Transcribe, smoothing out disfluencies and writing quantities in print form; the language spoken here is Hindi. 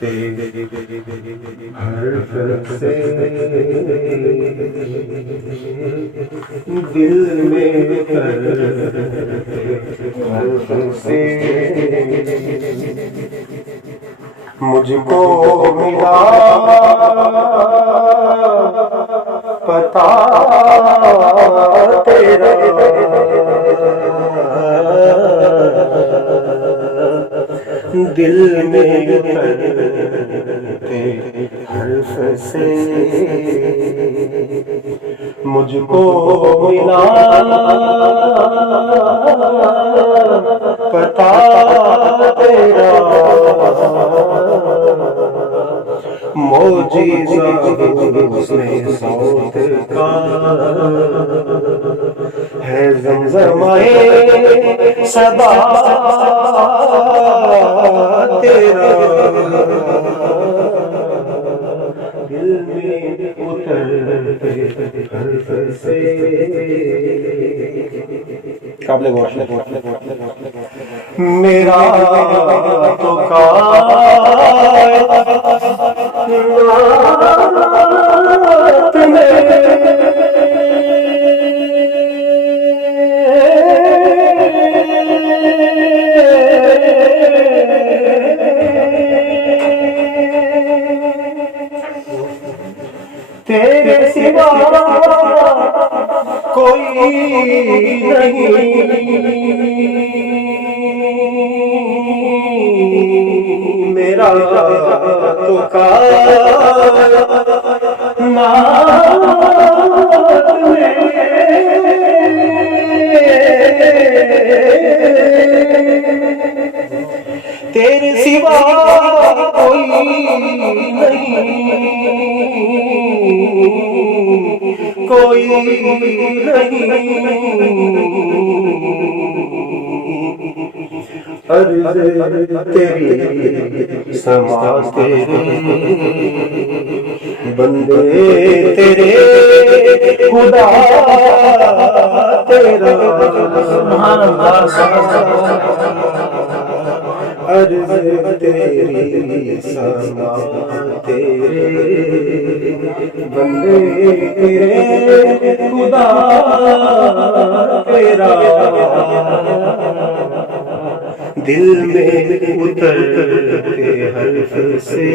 तेरे हर्फ से दिल में हर्फ से मुझको मिला पता तेरा दिल में उतरते हर्फ से मुझको मिला पता तेरा मौजिज़ा हुस्ने सौत का है ज़मज़माए सदा तेरा दिल में उतरते हर्फ से काबिल गौर मेरा तो तेरे सिवा कोई नहीं मेरा तो तेरे सिवा कोई नहीं कोई नहीं अर्ज़ तेरी समा तेरे बंदे तेरे खुदा तेरा सुभान अल्लाह अर्ज़ तेरी समा तेरे बंदे तेरे खुदा तेरा दिल में उतरते हर्फ से